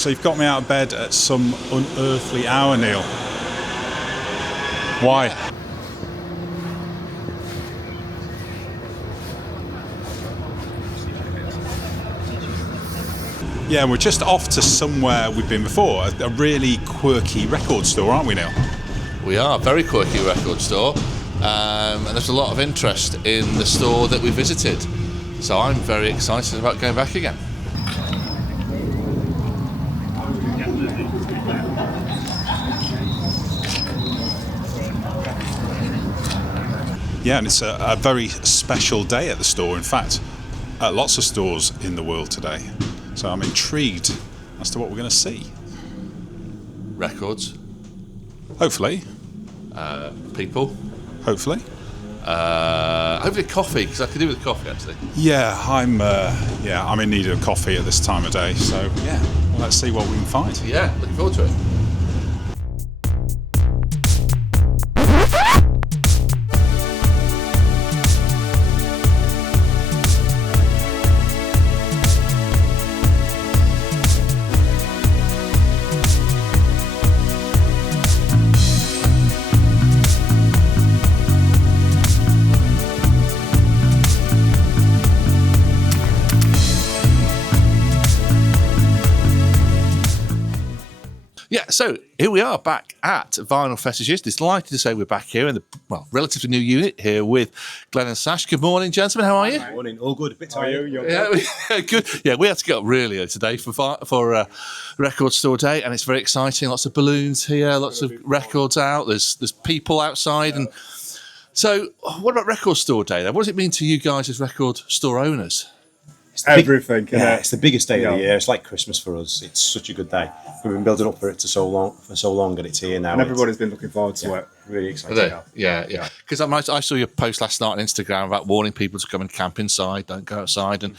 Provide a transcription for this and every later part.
So you've got me out of bed at some unearthly hour, Neil. Why? Yeah, we're just off to somewhere we've been before, a really quirky record store, aren't we, Neil? We are, a very quirky record store, and there's a lot of interest in the store that we visited. So I'm very excited about going back again. Yeah, and it's a very special day at the store. In fact, at lots of stores in the world today. So I'm intrigued as to what we're going to see. Records. Hopefully. People. Hopefully. Hopefully coffee, because I could do with coffee actually. Yeah, I'm in need of coffee at this time of day. So yeah, well, let's see what we can find. Yeah, looking forward to it. Yeah, so here we are back at Vinylfetishes. Delighted to say we're back here in the relatively new unit here with Glen and Sash. Good morning, gentlemen. How are you? Good morning. All good. A bit tired. Yeah, good. Yeah, we had to get up really early today for record store day, and it's very exciting. Lots of balloons here, lots of records out. There's people outside, and so what about record store day then? What does it mean to you guys as record store owners? Everything. It's the biggest day of the year. It's like Christmas for us. It's such a good day. We've been building up for it for so long, and it's here now. And everybody's been looking forward to it. Really excited. Yeah. Because I saw your post last night on Instagram about warning people to come and camp inside, don't go outside, and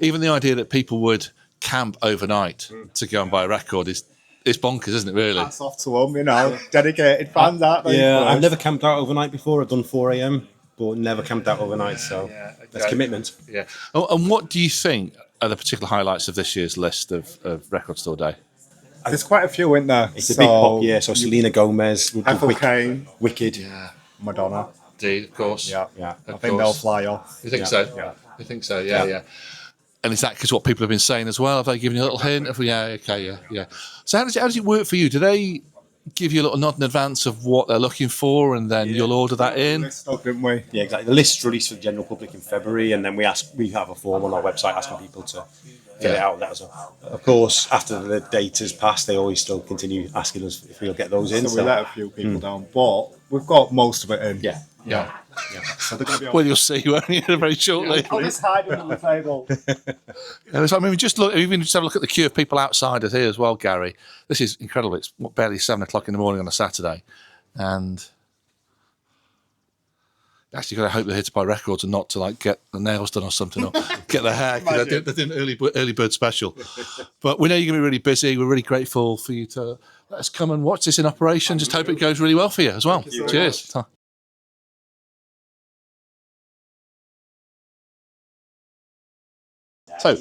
even the idea that people would camp overnight to go and buy a record is bonkers, isn't it? Really. That's off to them, dedicated fans, aren't they? Yeah, I've never camped out overnight before. I've done 4 a.m. but never camped out overnight. So that's commitment. Yeah. Oh, and what do you think are the particular highlights of this year's list of Record Store Day? There's quite a few in there. It's a big pop year. So Selena Gomez, Ethel Cain, Wicked, Madonna. Indeed, of course. Yeah. I think they'll fly off. You think so? Yeah. You think so? Yeah. And is that because what people have been saying as well? Have they given you a little hint? Yeah. So how does it work for you? Do they give you a little nod in advance of what they're looking for, and then you'll order that in? List up, didn't we? Yeah, exactly. The list's released for the general public in February, and then we have a form on our website asking people to get it out. Of course, after the date has passed, they always still continue asking us if we'll get those in. So we let a few people down, but we've got most of it in. Yeah. So they're going to be Well, you'll see, won't you, very shortly. I'll just hide under the table. Just look. Even just have a look at the queue of people outside us here as well, Gary. This is incredible. It's barely 7 o'clock in the morning on a Saturday, and you actually got to hope they're here to buy records and not to get the nails done or something, or get their hair. Because they're doing an early bird special. But we know you're going to be really busy. We're really grateful for you to let us come and watch this in operation. Just hope it goes really well for you as well. Cheers. Much. So,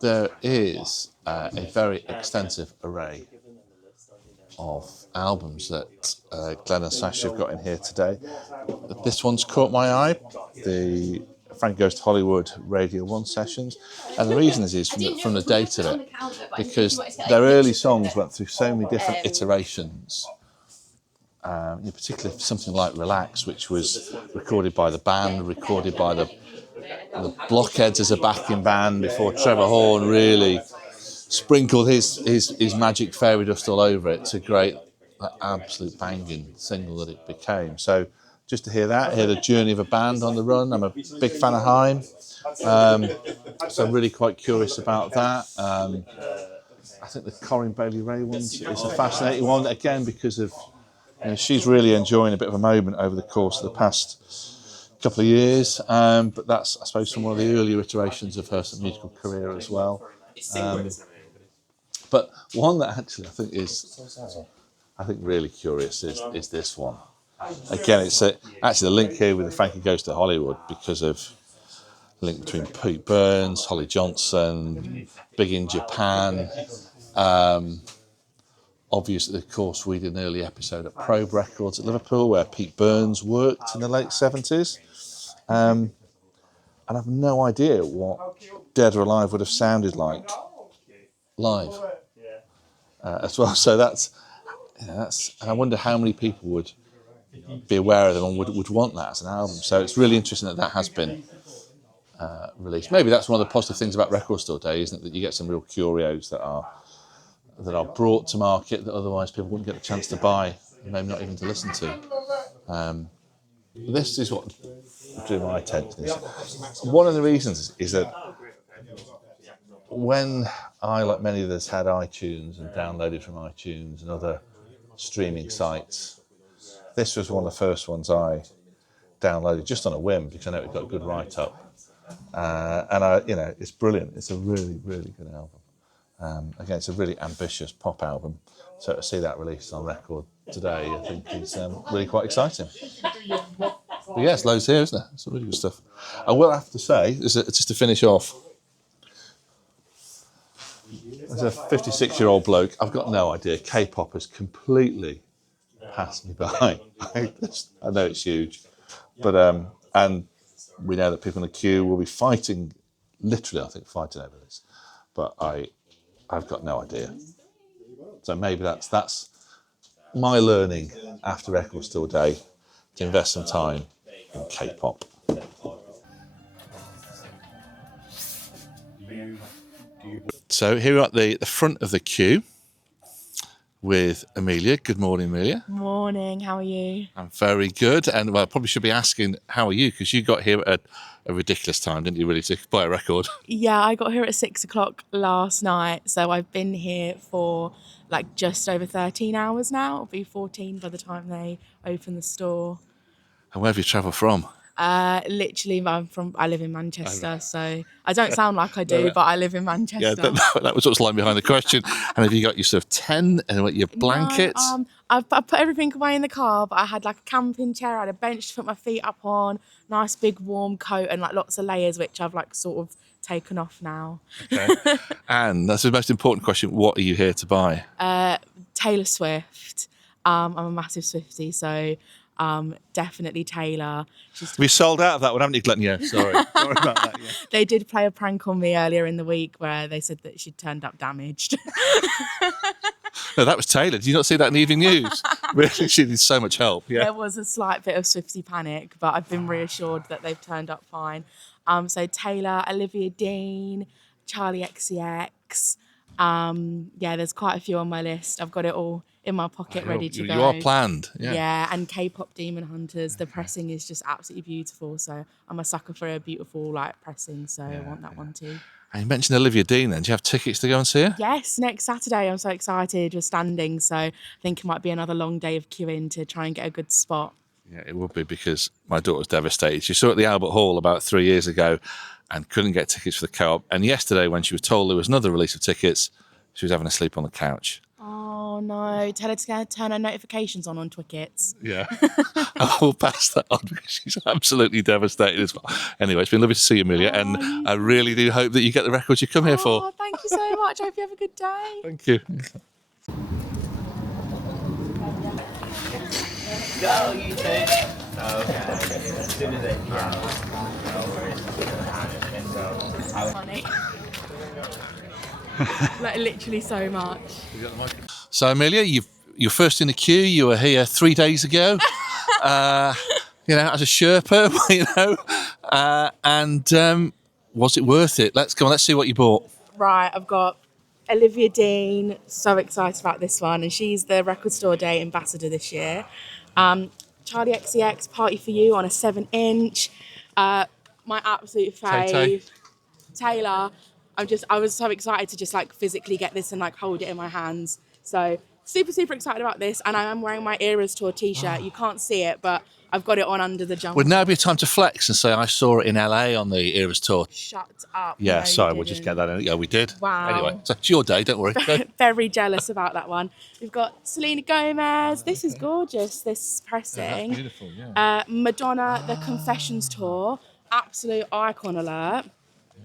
there is a very extensive array of albums that Glen and Sash have got in here today. This one's caught my eye, the Frankie Goes to Hollywood Radio 1 sessions. And the reason is from the date of it, because their early songs went through so many different iterations. Particularly something like Relax, which was recorded by the band, recorded by the Blockheads as a backing band before Trevor Horn really sprinkled his magic fairy dust all over it to create that absolute banging single that it became. So just to hear the journey of a band on the run. I'm a big fan of Haim, so I'm really quite curious about that. I think the Corinne Bailey Ray one is a fascinating one, again, because of she's really enjoying a bit of a moment over the course of the past couple of years, but that's, I suppose, from one of the earlier iterations of her musical career as well. But one that actually I think really curious is this one. Again, it's actually the link here with the Frankie Goes to Hollywood because of link between Pete Burns, Holly Johnson, big in Japan. Obviously, of course, we did an early episode at Probe Records at Liverpool where Pete Burns worked in the late 70s. And I've no idea what Dead or Alive would have sounded like live as well. So that's, and I wonder how many people would be aware of them and would want that as an album. So it's really interesting that has been released. Maybe that's one of the positive things about Record Store Day, isn't it? That you get some real curios that are brought to market that otherwise people wouldn't get a chance to buy, maybe not even to listen to. This is what drew my attention. One of the reasons is that when I, like many of us, had iTunes and downloaded from iTunes and other streaming sites, this was one of the first ones I downloaded just on a whim because I know it got a good write-up. And it's brilliant. It's a really, really good album. Again, it's a really ambitious pop album, so to see that released on record today, I think is really quite exciting. But yeah, it's loads here, isn't it? It's really good stuff. I will have to say, just to finish off, as a 56-year-old bloke, I've got no idea. K-pop has completely passed me by. I know it's huge, but and we know that people in the queue will be fighting, literally, I think, fighting over this. But I've got no idea. So maybe that's my learning after Record Store Day, to invest some time in K-pop. So here we're at the front of the queue with Amelia. Good morning, Amelia. Morning, how are you? I'm very good. And well, I probably should be asking, how are you? Because you got here at a ridiculous time, didn't you, really, to buy a record? Yeah, I got here at 6 o'clock last night. So I've been here for like just over 13 hours now. It'll be 14 by the time they open the store. And where have you travelled from? Literally, I live in Manchester, so I don't sound like I do, but I live in Manchester. Yeah, that was what's lying behind the question. And have you got your sort of tent and your blankets? No, I put everything away in the car, but I had like a camping chair, I had a bench to put my feet up on, nice big warm coat, and like lots of layers, which I've like sort of taken off now. Okay. And that's the most important question. What are you here to buy? Taylor Swift. I'm a massive Swiftie, so definitely Taylor. We sold out of that one, haven't you, Glen? Yeah, sorry about that. Yeah. They did play a prank on me earlier in the week where they said that she'd turned up damaged. No, that was Taylor. Did you not see that in the Evening News? Really, she needs so much help. Yeah. There was a slight bit of Swiftie panic, but I've been reassured that they've turned up fine. So Taylor, Olivia Dean, Charli XCX. There's quite a few on my list. I've got it all in my pocket, ready to go. You are planned. Yeah, and K-pop Demon Hunters. The pressing is just absolutely beautiful. So I'm a sucker for a beautiful pressing. So I want that one too. And you mentioned Olivia Dean then. Do you have tickets to go and see her? Yes, next Saturday. I'm so excited. We're standing. So I think it might be another long day of queuing to try and get a good spot. Yeah, it would be, because my daughter's devastated. She saw it at the Albert Hall about 3 years ago and couldn't get tickets for the Co-op. And yesterday, when she was told there was another release of tickets, she was having a sleep on the couch. Oh no, tell her to turn her notifications on Twickets. Yeah. I will pass that on because she's absolutely devastated as well. Anyway, it's been lovely to see you, Amelia, and I really do hope that you get the records you come here for. Oh, thank you so much. I hope you have a good day. Thank you. Go, you two. Okay. As soon as it Funny. Like literally so much. So, Amelia, you're first in the queue. You were here 3 days ago. As a Sherpa, and was it worth it? Let's see what you bought. Right, I've got Olivia Dean. So excited about this one, and she's the Record Store Day ambassador this year. Charli XCX, Party for You on a 7-inch. My absolute fave, Taylor. I was so excited to just physically get this and hold it in my hands. So super, super excited about this. And I am wearing my Eras Tour t-shirt. You can't see it, but I've got it on under the jumper. Would now be a time to flex and say, I saw it in LA on the Eras Tour. Shut up. Yeah, no, sorry, we'll just get that in. Yeah, we did. Wow. Anyway, so it's your day, don't worry. Very jealous about that one. We've got Selena Gomez. This is gorgeous, this pressing. Beautiful, yeah. Madonna, the Confessions Tour. absolute icon alert.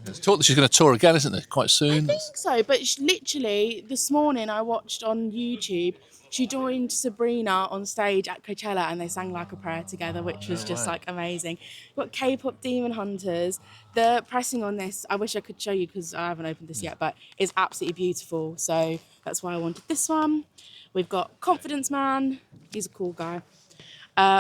There's talk that she's going to tour again, isn't there? Quite soon. I think so, but literally this morning I watched on YouTube, she joined Sabrina on stage at Coachella and they sang Like a Prayer together, which was just like amazing. We've got K-pop Demon Hunters. The pressing on this, I wish I could show you because I haven't opened this yet, but it's absolutely beautiful. So that's why I wanted this one. We've got Confidence Man. He's a cool guy.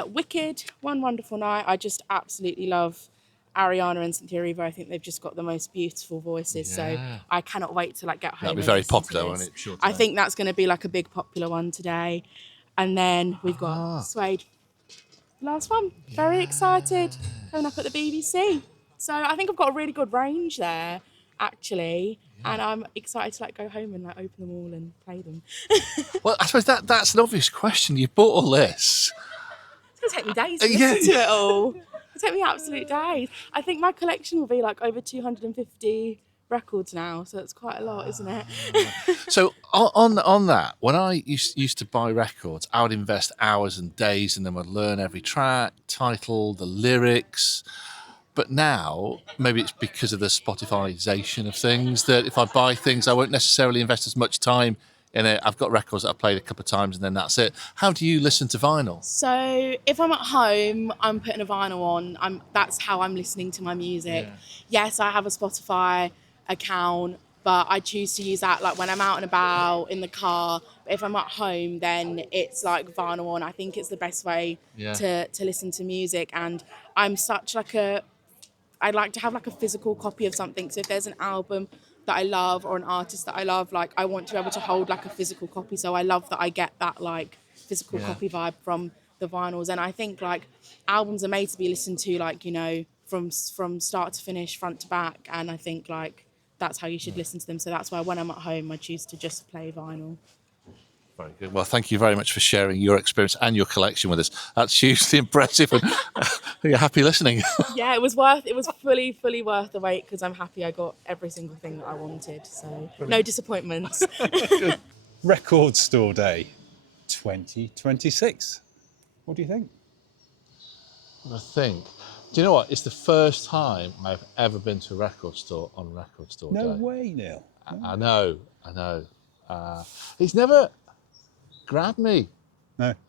Wicked, One Wonderful Night. I just absolutely love Ariana and Cynthia Erivo. I think they've just got the most beautiful voices. So I cannot wait to like get home. That'll be and very listen to popular, this. won't it? Sure. I think that's going to be like a big popular one today. And then we've got Suede. Last one. Very excited. Going up at the BBC. So I think I've got a really good range there, actually. And I'm excited to like go home and like open them all and play them. Well, I suppose that's an obvious question. You bought all this. It's going to take me days to listen to it all. It'll take me absolute days. I think my collection will be like over 250 records now, so it's quite a lot, isn't it? So on that, when I used to buy records, I would invest hours and days in them. I'd learn every track, title, the lyrics. But now, maybe it's because of the Spotifyization of things, that if I buy things, I won't necessarily invest as much time in it. I've got records that I've played a couple of times and then that's it. How do you listen to vinyl? So if I'm at home, I'm putting a vinyl on. That's how I'm listening to my music. Yeah. Yes, I have a Spotify account, but I choose to use that like when I'm out and about in the car. But if I'm at home, then it's like vinyl on. I think it's the best way to listen to music. And I'm such like I'd like to have like a physical copy of something. So if there's an album that I love or an artist that I love, like I want to be able to hold like a physical copy. So I love that I get that like physical copy vibe from the vinyls. And I think like albums are made to be listened to like, you know, from start to finish, front to back. And I think like that's how you should listen to them. So that's why when I'm at home, I choose to just play vinyl. Very good. Well, thank you very much for sharing your experience and your collection with us. That's hugely impressive. And you're happy listening. Yeah, it was fully worth the wait because I'm happy I got every single thing that I wanted. So no disappointments. Record Store Day 2026. What do you think? I think. Do you know what? It's the first time I've ever been to a record store on Record Store Day. No way, Neil. I know. It's never grabbed me,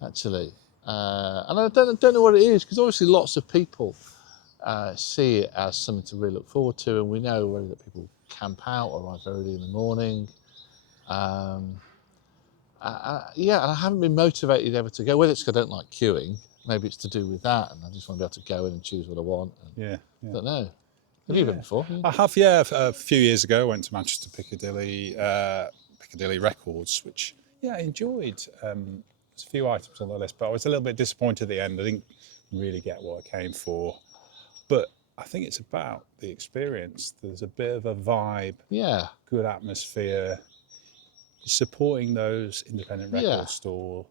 actually. And I don't know what it is, because obviously lots of people see it as something to really look forward to, and we know already that people camp out or arrive early in the morning. And I haven't been motivated ever to go, whether it's because I don't like queuing, maybe it's to do with that, and I just want to be able to go in and choose what I want. I don't know. Have you been before? I have, yeah. A few years ago, I went to Manchester Piccadilly Records, which, I enjoyed. There's a few items on the list, but I was a little bit disappointed at the end. I didn't really get what I came for. But I think it's about the experience. There's a bit of a vibe, good atmosphere, supporting those independent record store.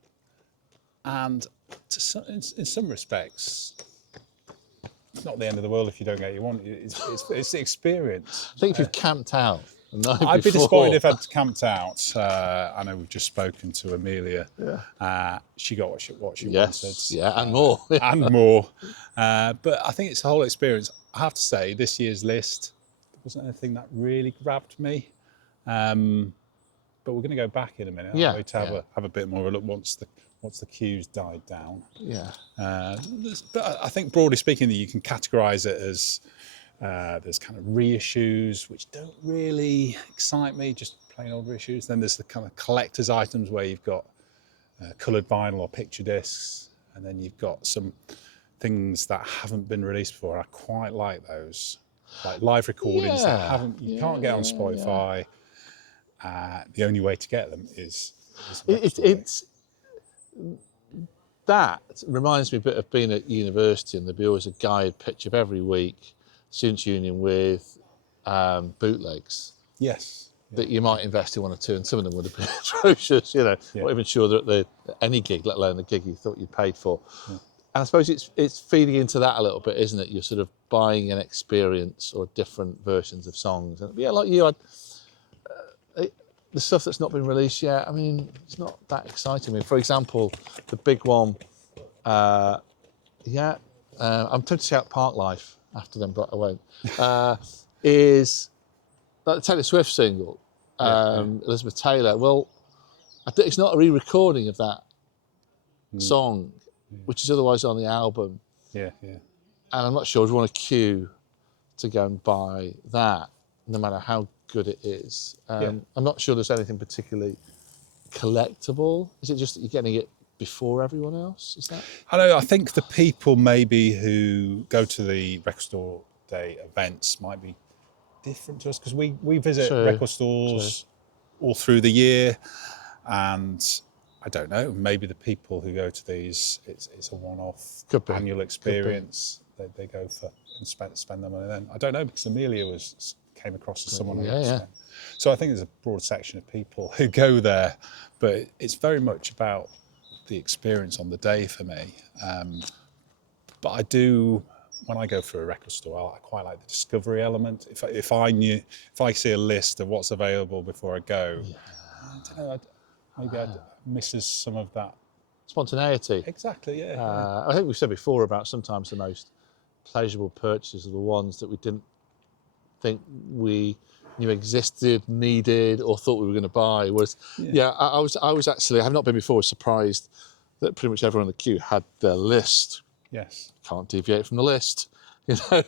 And in some respects, it's not the end of the world if you don't get what you want. It's the experience. I think if you've camped out the night I'd be before. disappointed if I'd camped out. I know we've just spoken to Amelia. She got what she wanted. Yeah, and more. And more. But I think it's the whole experience. I have to say, this year's list, there wasn't anything that really grabbed me. But we're going to go back in a minute, aren't we, to have a bit more of a look once the queues died down. But I think broadly speaking, that you can categorise it as there's kind of reissues which don't really excite me, just plain old reissues. Then there's the kind of collector's items where you've got coloured vinyl or picture discs, and then you've got some things that haven't been released before. I quite like those, like live recordings that you can't get on Spotify. The only way to get them is that reminds me a bit of being at university, and there'd be always a guide pitch up every week, Students' Union, with bootlegs. Yes. That you might invest in one or two, and some of them would have been atrocious, Not even sure that any gig, let alone the gig you thought you paid for. And I suppose it's feeding into that a little bit, isn't it? You're sort of buying an experience or different versions of songs. And like you, the stuff that's not been released yet, I mean, it's not that exciting. I mean, for example, the big one, I'm tempted to shout Park Life. after them, but I won't. Is like the Taylor Swift single, Elizabeth Taylor. Well, it's not a re-recording of that song, which is otherwise on the album. Yeah. And I'm not sure I'd want to queue to go and buy that, no matter how good it is. I'm not sure there's anything particularly collectible. Is it just that you're getting it before everyone else? Is that? I know. I think the people maybe who go to the record store day events might be different to us, because we visit record stores all through the year, and I don't know. Maybe the people who go to these, it's a one-off annual experience. They go for and spend their money then. I don't know, because Amelia came across as someone who So I think there's a broad section of people who go there, but it's very much about the experience on the day for me. But I do, when I go through a record store, I quite like the discovery element. If I see a list of what's available before I go, I don't know, maybe I'd misses some of that Spontaneity. Exactly, yeah. I think we've said before about sometimes the most pleasurable purchases are the ones that we didn't think we knew existed, needed, or thought we were going to buy. I was actually, I have not been before, surprised that pretty much everyone in the queue had their list. Yes. Can't deviate from the list. You know,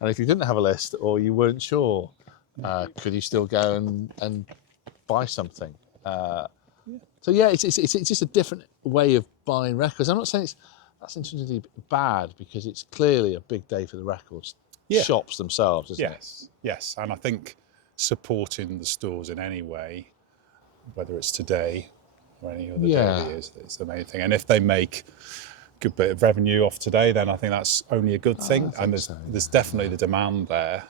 and if you didn't have a list or you weren't sure, could you still go and buy something? So it's just a different way of buying records. I'm not saying that's intrinsically bad, because it's clearly a big day for the records shops themselves, isn't it? Yes, and I think supporting the stores in any way, whether it's today or any other day, is the main thing. And if they make a good bit of revenue off today, then I think that's only a good thing. And there's definitely the demand there.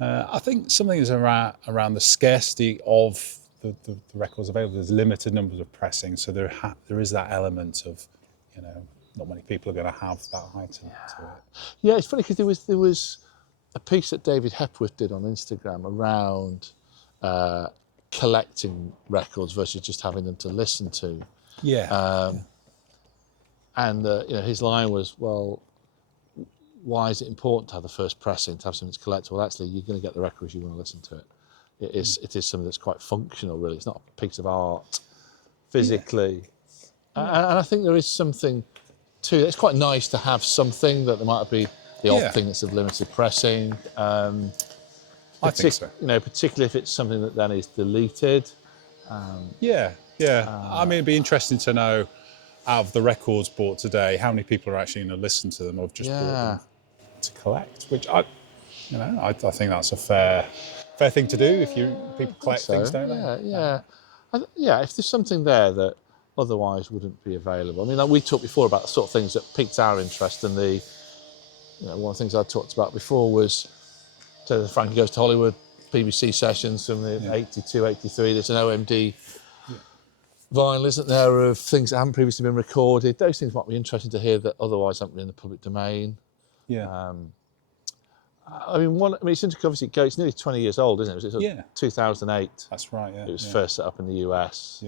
I think something is around the scarcity of the records available. There's limited numbers of pressing, so there is that element of, not many people are going to have that item to it. Yeah, it's funny, because there was a piece that David Hepworth did on Instagram around collecting records versus just having them to listen to. And his line was, well, why is it important to have the first pressing, to have something that's collectible? Well, actually, you're going to get the record if you want to listen to it. It is something that's quite functional, really. It's not a piece of art physically. And I think there is something to it. It's quite nice to have something that there might be the odd thing that's of limited pressing. I think so. Particularly if it's something that then is deleted. I mean, it'd be interesting to know, out of the records bought today, how many people are actually going to listen to them, or have just bought them to collect, which I think that's a fair thing to do if people collect things, don't they? If there's something there that otherwise wouldn't be available. I mean, like we talked before about the sort of things that piqued our interest, and one of the things I talked about before was, so Frankie Goes to Hollywood BBC sessions from the 82, 83. There's an OMD vinyl, isn't there, of things that haven't previously been recorded. Those things might be interesting to hear that otherwise haven't been in the public domain. It's interesting, obviously, it's nearly 20 years old, isn't it? It was 2008. That's right, It was first set up in the US.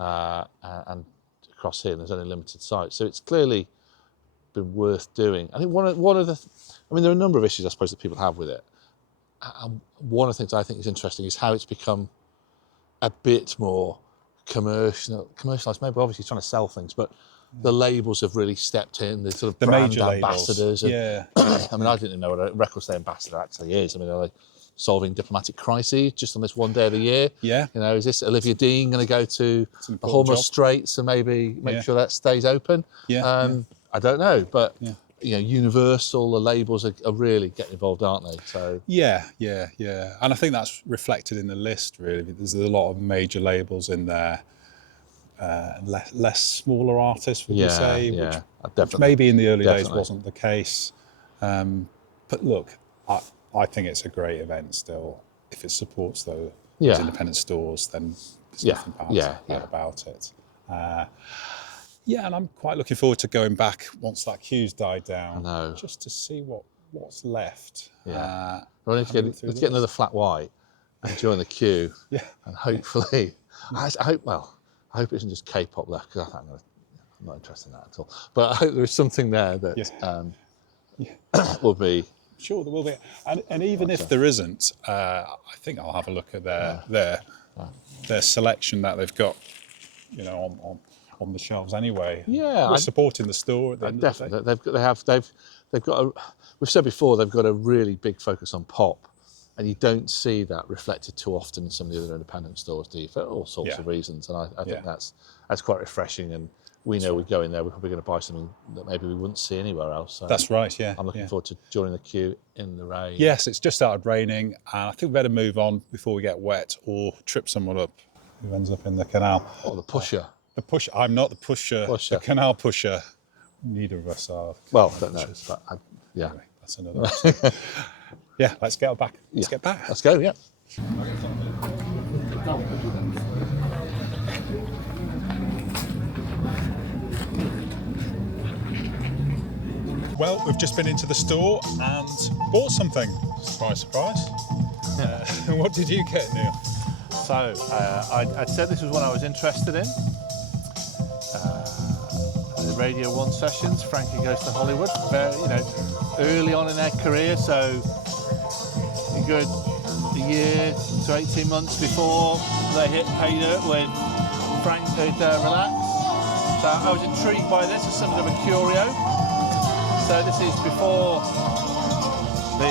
And across here, there's only limited sites. So it's clearly been worth doing. I think one of the... there are a number of issues, I suppose, that people have with it. And one of the things I think is interesting is how it's become a bit more commercialised, maybe obviously trying to sell things, but the labels have really stepped in, the sort of brand major ambassadors. Labels. I didn't even know what a record day ambassador actually is. Are they solving diplomatic crises just on this one day of the year? Is this Olivia Dean going to go to the Hormuz Straits and maybe make sure that stays open? I don't know, but Universal, the labels are really getting involved, aren't they? So and I think that's reflected in the list, really. There's a lot of major labels in there, less smaller artists, would you say, which maybe in the early days wasn't the case. But look, I think it's a great event still. If it supports those independent stores, then there's nothing bad about it. And I'm quite looking forward to going back once that queue's died down, just to see what's left. Let's get another flat white and join the queue, and hopefully, I hope it isn't just K-pop left, because I'm not interested in that at all. But I hope there is something there that will be. Sure, there will be, and even if there isn't, I think I'll have a look at their selection that they've got, on the shelves anyway. Yeah, we're supporting the store at the end definitely. of the day. They've got. We've said before they've got a really big focus on pop, and you don't see that reflected too often in some of the other independent stores, do you? For all sorts of reasons, and I think that's quite refreshing. And we know we go in there, we're probably going to buy something that maybe we wouldn't see anywhere else. So that's right. Yeah, I'm looking forward to joining the queue in the rain. Yes, it's just started raining, and I think we better move on before we get wet or trip someone up who ends up in the canal. Oh, the pusher. The pusher. I'm not the pusher. The canal pusher. Neither of us are. Well, I don't know. But anyway, that's another. Yeah, let's get back. Let's get back. Let's go. Yeah. Well, we've just been into the store and bought something. Surprise, surprise. What did you get, Neil? So, I'd said this was one I was interested in. The Radio 1 sessions, Frankie Goes to Hollywood, very, early on in their career, so a good year to 18 months before they hit pay dirt with Frank Relax. So I was intrigued by this as something of a curio. So this is before the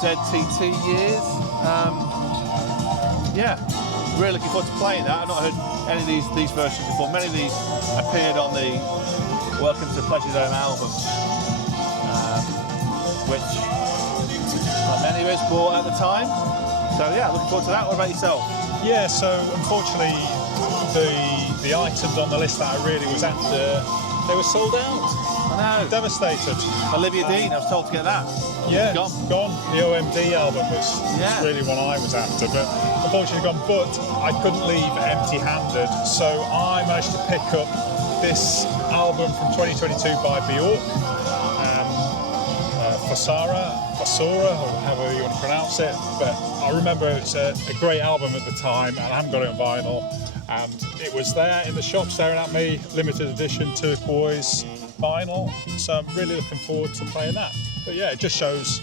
ZTT years. Really looking forward to playing that. I've not heard any of these versions before. Many of these appeared on the Welcome to Pleasure Dome album, which many of us bought at the time. So yeah, looking forward to that. What about yourself? Yeah, so unfortunately the items on the list that I really was after, they were sold out. I know. Devastated. Olivia Dean, I was told to get that. Yeah, gone. The OMD album was really what I was after, but unfortunately gone. But I couldn't leave empty-handed, so I managed to pick up this album from 2022 by Bjork, Fossora, or however you want to pronounce it. But I remember it's a great album at the time, and I haven't got it on vinyl. And it was there in the shop staring at me, limited edition turquoise vinyl. So I'm really looking forward to playing that. But yeah, it just shows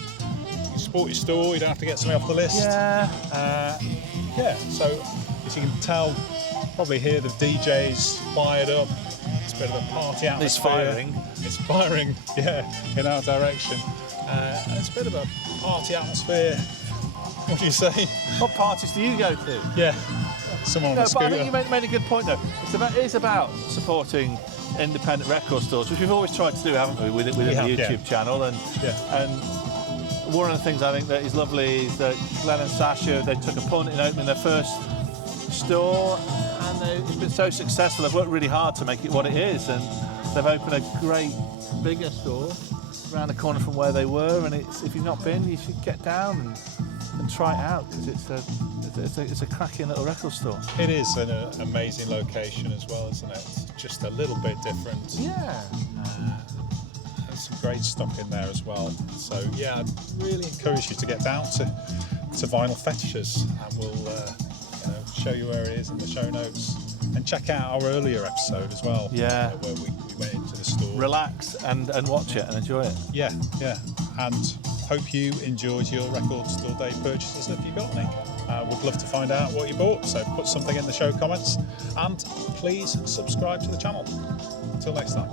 you support your store, you don't have to get something off the list. So as you can tell, probably hear the DJs fired up. It's a bit of a party atmosphere. It's firing, in our direction. And it's a bit of a party atmosphere. What do you say? What parties do you go to? Yeah, someone on the scooter. But I think you made a good point though. It is about supporting independent record stores, which we've always tried to do, haven't we, within the YouTube channel. And one of the things I think that is lovely is that Glen and Sash, they took a punt in opening their first store, and it's been so successful. They've worked really hard to make it what it is, and they've opened a great bigger store around the corner from where they were. And if you've not been, you should get down and try it out, because it's a cracking little record store. It is an amazing location as well, isn't it? It's just a little bit different. Yeah. There's some great stock in there as well. So yeah, I'd really encourage you to get down to Vinylfetishes, and we'll show you where it is in the show notes. And check out our earlier episode as well. Yeah. Where we went into the store. Relax and watch it and enjoy it. Yeah. And hope you enjoyed your record store day purchases if you got any. Would love to find out what you bought, so put something in the show comments, and please subscribe to the channel. Until next time.